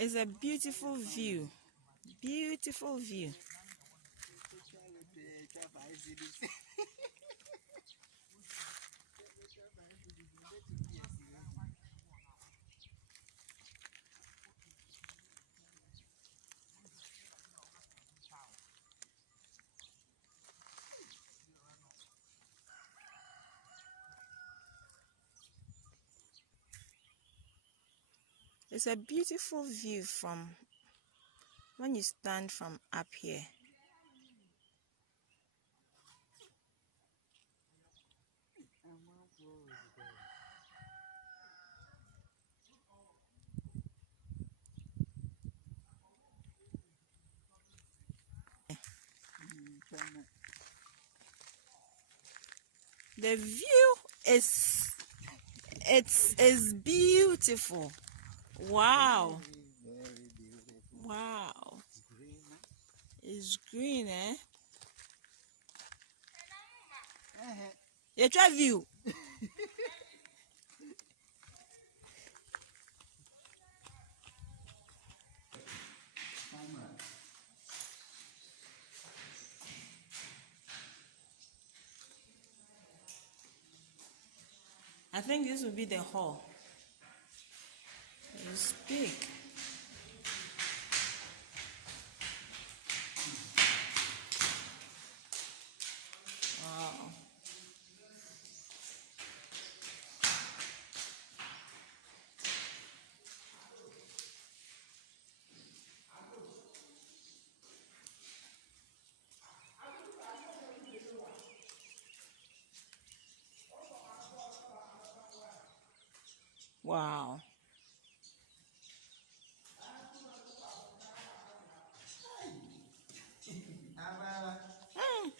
It's a beautiful view. Beautiful view. It's a beautiful view from when you stand from up here. The view is beautiful. Wow. Very beautiful. Wow. It's green, It's green, eh? huh? You try view. I think this will be the hall. It's big. Wow. Wow. Mm.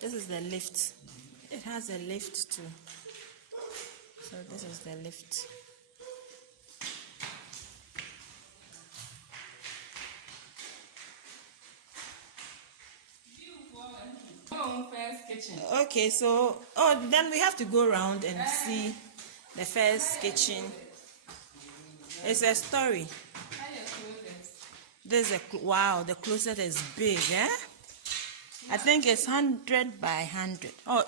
This is the lift. It has a lift too. So this is the lift. First kitchen. Okay, so then we have to go around and see the first kitchen. It's a story. There's wow, the closet is big, eh? I think it's 100 by 100. Oh,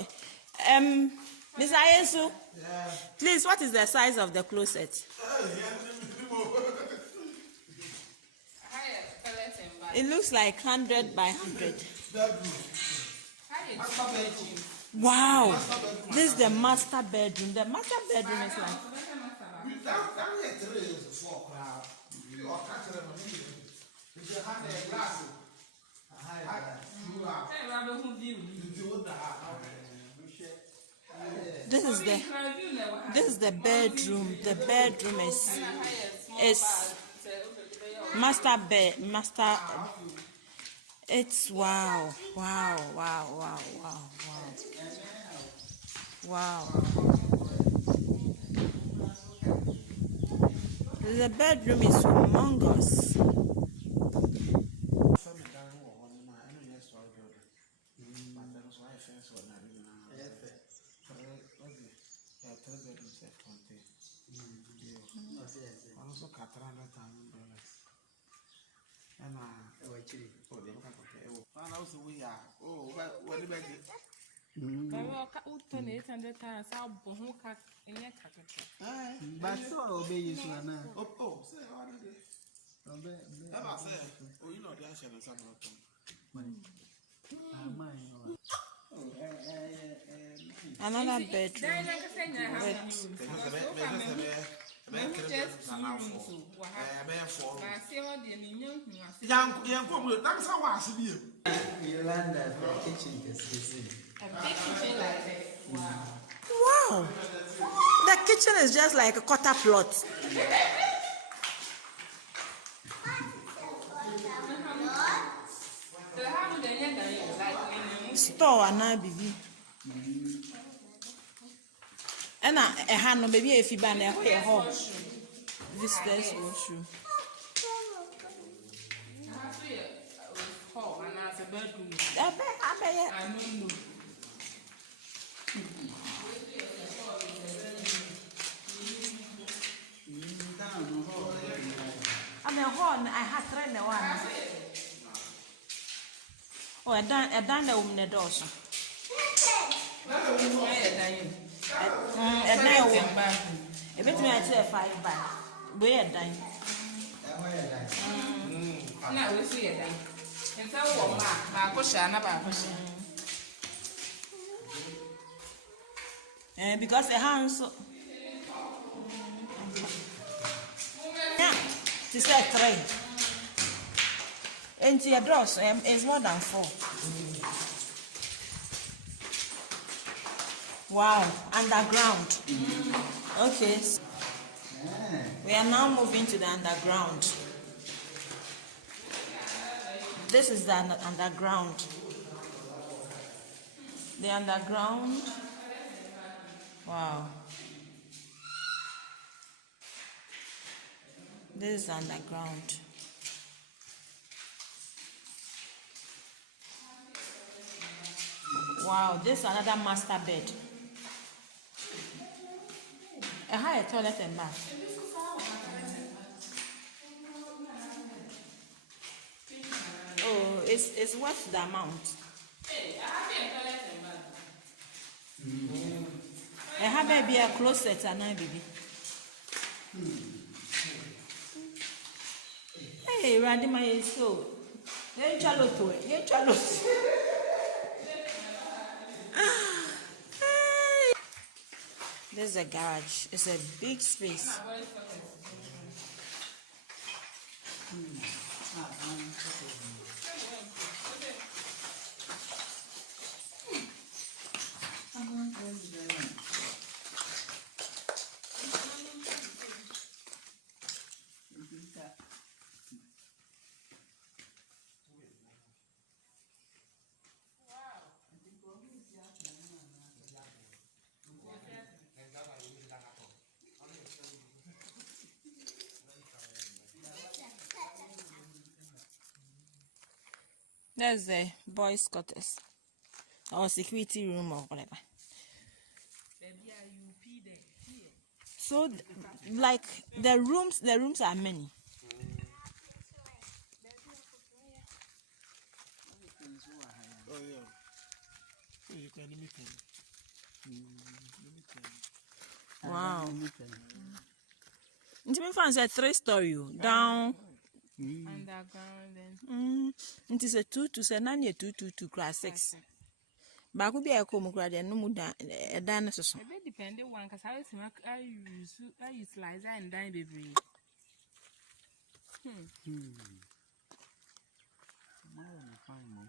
Mr. Ayesu, please, what is the size of the closet? It looks like 100 by 100. Wow, this is the master bedroom. The master bedroom is like. This is the bedroom. The bedroom is master bed. It's wow. The bedroom is humongous. But so obey you, Suana. Another bedroom. Wow. The kitchen is just like a quarter plot. Store na bibi. And a hand no baby if you ban a home. Visitors washroom. I'm a horn, I had trained one. Oh, I done the woman also. A bit me, I say 5 back. Where dine? Now we see it. And so, my cushion about Because the hands. Yeah, she said 3. And your drawers is more than 4. Wow, underground. Okay. We are now moving to the underground. This is the underground. The underground. Wow. This is underground. Wow, this is another master bed. A higher toilet and bath. Oh, it's worth the amount. I have maybe a closet and I baby. Hey, Randy, my soul. Hey, Charlotte, hey, Charlotte. This is a garage. It's a big space. There's the boys' quarters or security room or whatever. So, like the rooms are many. Oh yeah. So you can limit them. Wow. Into me fancy a 3-story down. underground then. It is a 2 to 2 class 6. But could be a common grad and no more than so. It depended one because I utilize and dine baby. Fine.